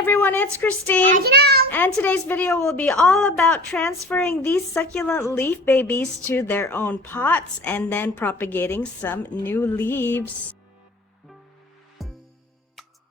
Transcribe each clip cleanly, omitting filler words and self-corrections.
everyone, it's Christine. And today's video will be all about transferring these succulent leaf babies to their own pots and then propagating some new leaves.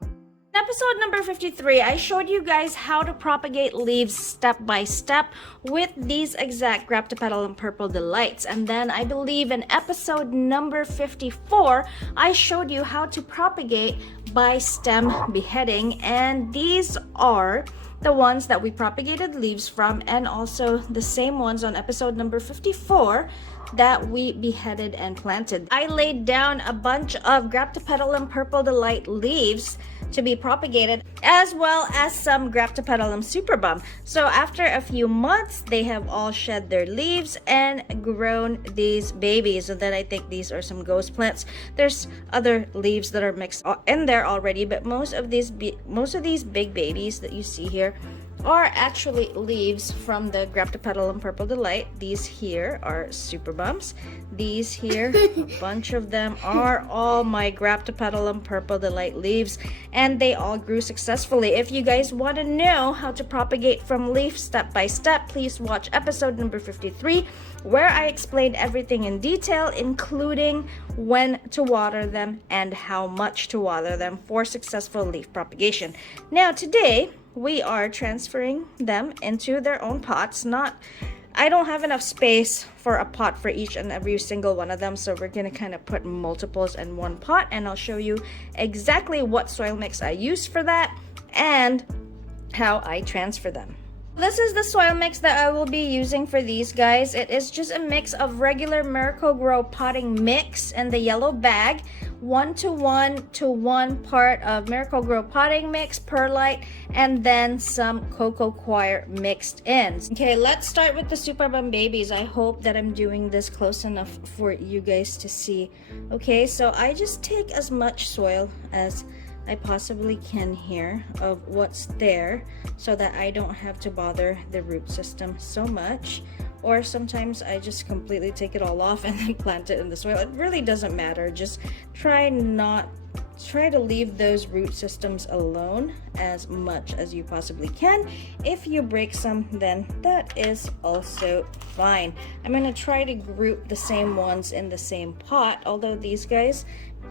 In episode number 53, I showed you guys how to propagate leaves step by step with these exact Graptopetalum Purple Delights. And then I believe in episode number 54, I showed you how to propagate by stem beheading. And these are the ones that we propagated leaves from, and also the same ones on episode number 54 that we beheaded and planted. I laid down a bunch of Graptopetalum Purple Delight leaves to be propagated, as well as some Graptopetalum Superbum. So after a few months, they have all shed their leaves and grown these babies. And then I think these are some ghost plants. There's other leaves that are mixed in there already, but most of these big babies that you see here are actually leaves from the Graptopetalum Purple Delight. These here are Superbums. These here, a bunch of them, are all my Graptopetalum Purple Delight leaves, and they all grew successfully. If you guys want to know how to propagate from leaf step by step, please watch episode number 53, where I explained everything in detail, including when to water them and how much to water them for successful leaf propagation. Now today, we are transferring them into their own pots. I don't have enough space for a pot for each and every single one of them, so we're gonna kind of put multiples in one pot, and I'll show you exactly what soil mix I use for that and how I transfer them. This is the soil mix that I will be using for these guys. It is just a mix of regular Miracle-Gro potting mix in the yellow bag, 1:1 part of Miracle-Gro potting mix, perlite, and then some cocoa coir mixed in. Okay, let's start with the Superbum babies. I hope that I'm doing this close enough for you guys to see. Okay, so I just take as much soil as I possibly can here of what's there, so that I don't have to bother the root system so much. Or sometimes I just completely take it all off and then plant it in the soil. It really doesn't matter. Just try to leave those root systems alone as much as you possibly can. If you break some, then that is also fine. I'm going to try to group the same ones in the same pot, although these guys,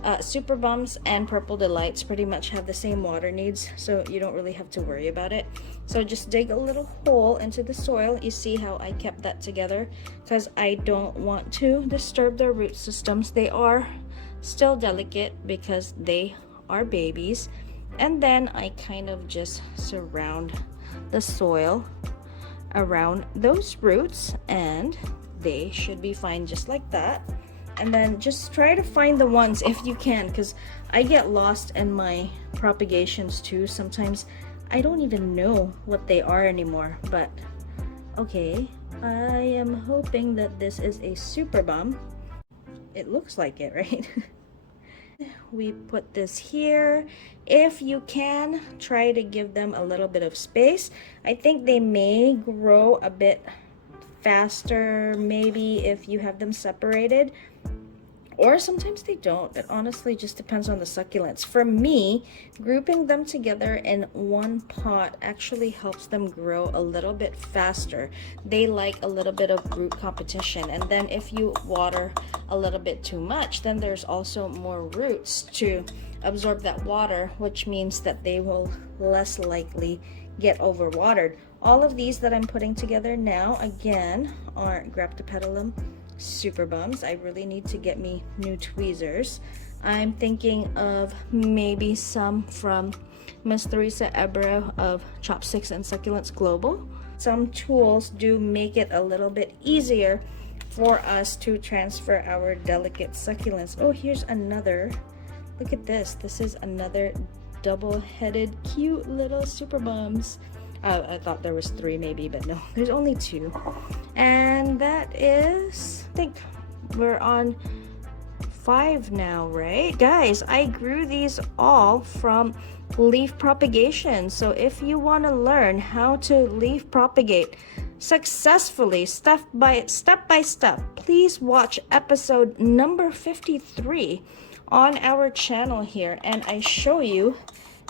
Superbums and Purple Delights, pretty much have the same water needs, so you don't really have to worry about it. So just dig a little hole into the soil. You see how I kept that together, because I don't want to disturb their root systems. They are still delicate because they are babies. And then I kind of just surround the soil around those roots, and they should be fine just like that. And then just try to find the ones, if you can, because I get lost in my propagations too. Sometimes I don't even know what they are anymore. But okay, I am hoping that this is a Superbum. It looks like it, right? We put this here. If you can, try to give them a little bit of space. I think they may grow a bit faster maybe if you have them separated, or sometimes they don't. It honestly just depends on the succulents. For me, grouping them together in one pot actually helps them grow a little bit faster. They like a little bit of root competition, and then if you water a little bit too much, then there's also more roots to absorb that water, which means that they will less likely get overwatered. All of these that I'm putting together now, again, are Graptopetalum Superbums. I really need to get me new tweezers. I'm thinking of maybe some from Miss Theresa Ebro of Chopsticks and Succulents Global. Some tools do make it a little bit easier for us to transfer our delicate succulents. Oh, here's another. Look at this. This is another double-headed cute little Superbums. I thought there was 3 maybe, but no, there's only 2. And that is, I think we're on 5 now, right? Guys, I grew these all from leaf propagation. So if you want to learn how to leaf propagate successfully, step by step, please watch episode number 53 on our channel here, and I show you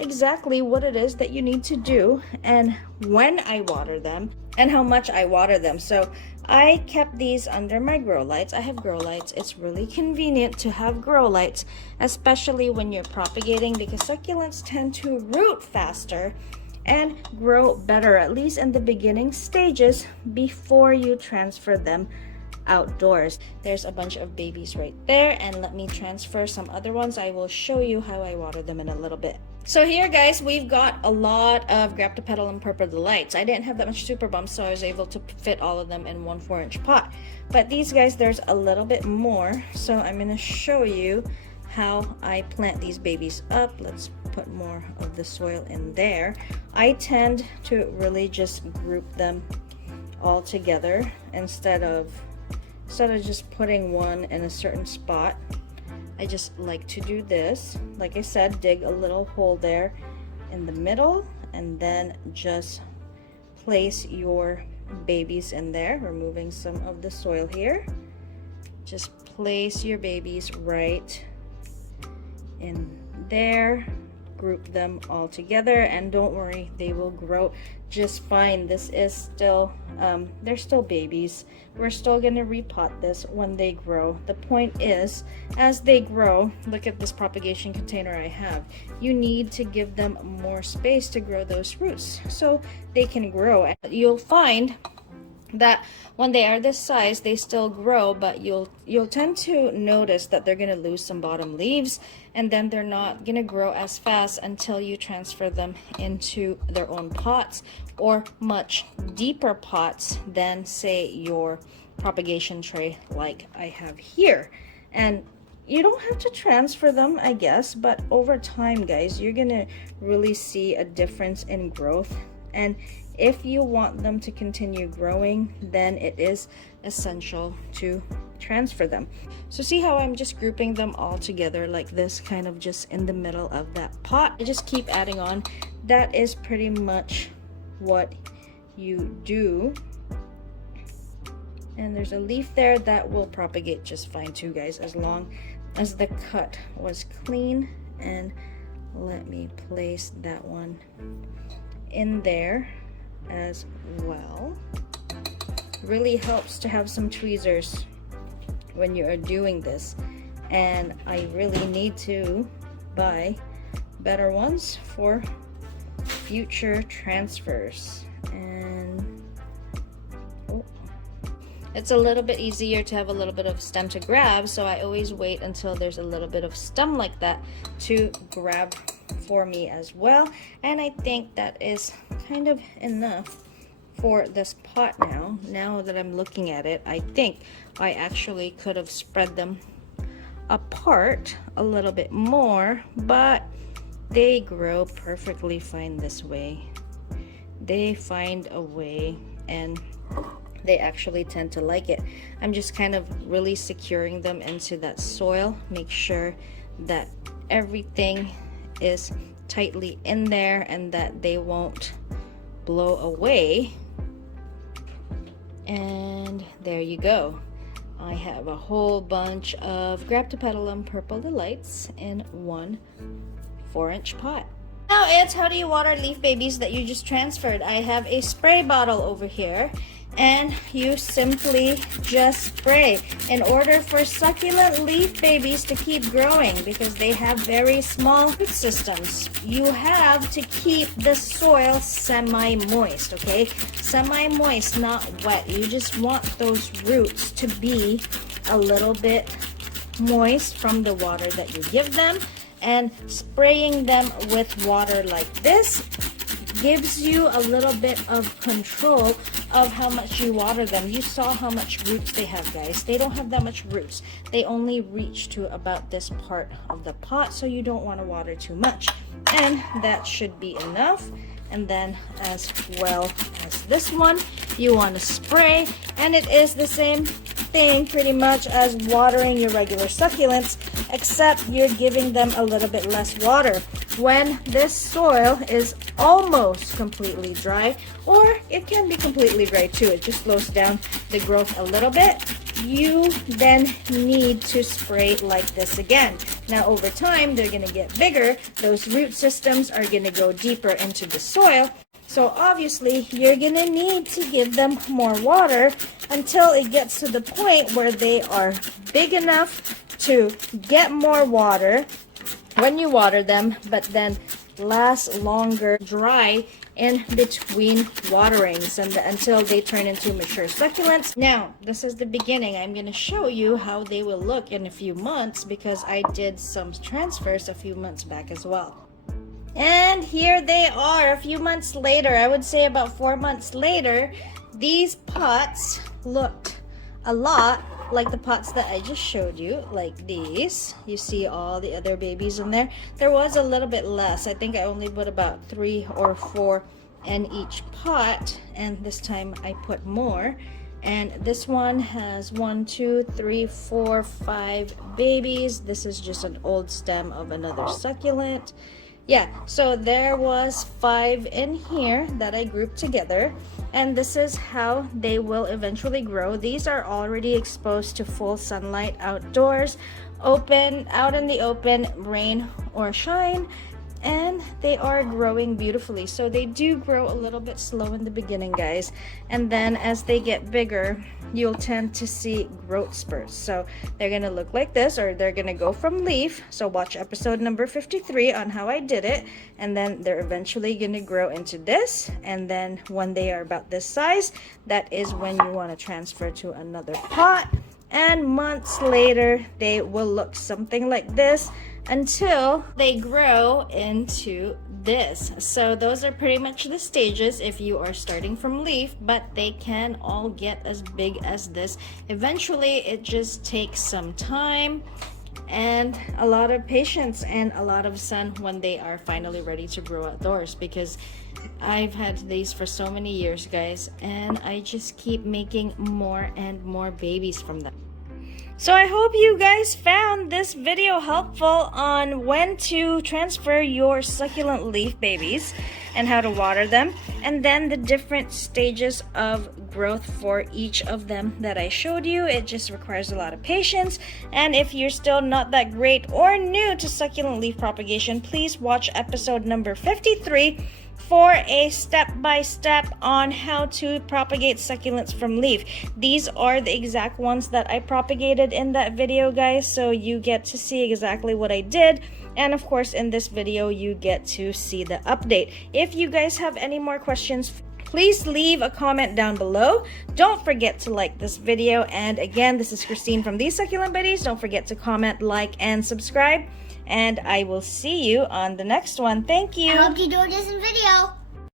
exactly what it is that you need to do and when I water them and how much I water them. So I kept these under my grow lights. I have grow lights. It's really convenient to have grow lights, especially when you're propagating, because succulents tend to root faster and grow better, at least in the beginning stages before you transfer them outdoors. There's a bunch of babies right there, and let me transfer some other ones. I will show you how I water them in a little bit. So here, guys, we've got a lot of Graptopetalum purpurlites. I didn't have that much super bumps, so I was able to fit all of them in one 4-inch pot. But these guys, there's a little bit more, so I'm going to show you how I plant these babies up. Let's put more of the soil in there. I tend to really just group them all together instead of just putting one in a certain spot. I just like to do this. Like I said, dig a little hole there in the middle and then just place your babies in there, removing some of the soil here. Just place your babies right in there, group them all together, and don't worry, they will grow just fine. This is still they're still babies. We're still gonna repot this when they grow. The point is, as they grow, look at this propagation container I have. You need to give them more space to grow those roots so they can grow. You'll find that when they are this size, they still grow, but you'll tend to notice that they're going to lose some bottom leaves, and then they're not going to grow as fast until you transfer them into their own pots, or much deeper pots than, say, your propagation tray like I have here. And you don't have to transfer them, I guess, but over time, guys, you're going to really see a difference in growth. And if you want them to continue growing, then it is essential to transfer them. So see how I'm just grouping them all together like this, kind of just in the middle of that pot. I just keep adding on. That is pretty much what you do. And there's a leaf there that will propagate just fine too, guys, as long as the cut was clean. And let me place that one in there as well. Really helps to have some tweezers when you are doing this, and I really need to buy better ones for future transfers. And it's a little bit easier to have a little bit of stem to grab, so I always wait until there's a little bit of stem like that to grab for me as well. And I think that is kind of enough for this pot now. Now that I'm looking at it, I think I actually could have spread them apart a little bit more, but they grow perfectly fine this way. They find a way, and they actually tend to like it. I'm just kind of really securing them into that soil. Make sure that everything is tightly in there and that they won't blow away. And there you go. I have a whole bunch of Graptopetalum purpurlites in one 4-inch pot. Now it's how do you water leaf babies that you just transferred. I have a spray bottle over here, and you simply just spray in order for succulent leaf babies to keep growing, because they have very small root systems. You have to keep the soil semi-moist, okay? Semi-moist, not wet. You just want those roots to be a little bit moist from the water that you give them, and spraying them with water like this gives you a little bit of control of how much you water them. You saw how much roots they have, guys. They don't have that much roots. They only reach to about this part of the pot, so you don't want to water too much. And that should be enough. And then as well as this one, you want to spray, and it is the same thing pretty much as watering your regular succulents, except you're giving them a little bit less water. When this soil is almost completely dry, or it can be completely dry too, it just slows down the growth a little bit, you then need to spray like this again. Now over time, they're gonna get bigger. Those root systems are gonna go deeper into the soil. So obviously, you're gonna need to give them more water until it gets to the point where they are big enough to get more water when you water them, but then last longer dry in between waterings and until they turn into mature succulents. Now, this is the beginning. I'm going to show you how they will look in a few months because I did some transfers a few months back as well. And here they are a few months later. I would say about 4 months later. These pots looked a lot like the pots that I just showed you, like these. You see all the other babies in there. There was a little bit less. I think I only put about 3 or 4 in each pot, and this time I put more. And this one has 1, 2, 3, 4, 5 babies. This is just an old stem of another succulent. Yeah, so there was 5 in here that I grouped together, and this is how they will eventually grow. These are already exposed to full sunlight outdoors, open, out in the open, rain or shine, and they are growing beautifully. So they do grow a little bit slow in the beginning, guys, and then as they get bigger, you'll tend to see growth spurts. So they're gonna look like this, or they're gonna go from leaf. So watch episode number 53 on how I did it, and then they're eventually gonna grow into this, and then when they are about this size, that is when you want to transfer to another pot, and months later they will look something like this until they grow into this. So those are pretty much the stages if you are starting from leaf, but they can all get as big as this. Eventually, it just takes some time and a lot of patience and a lot of sun when they are finally ready to grow outdoors, because I've had these for so many years, guys, and I just keep making more and more babies from them. So I hope you guys found this video helpful on when to transfer your succulent leaf babies and how to water them, and then the different stages of growth for each of them that I showed you. It just requires a lot of patience, and if you're still not that great or new to succulent leaf propagation, please watch episode number 53 for a step-by-step on how to propagate succulents from leaf. These are the exact ones that I propagated in that video, guys, so you get to see exactly what I did. And of course, in this video, you get to see the update. If you guys have any more questions, please leave a comment down below. Don't forget to like this video. And again, this is Christine from These Succulent Buddies. Don't forget to comment, like, and subscribe. And I will see you on the next one. Thank you. I hope you enjoyed this video.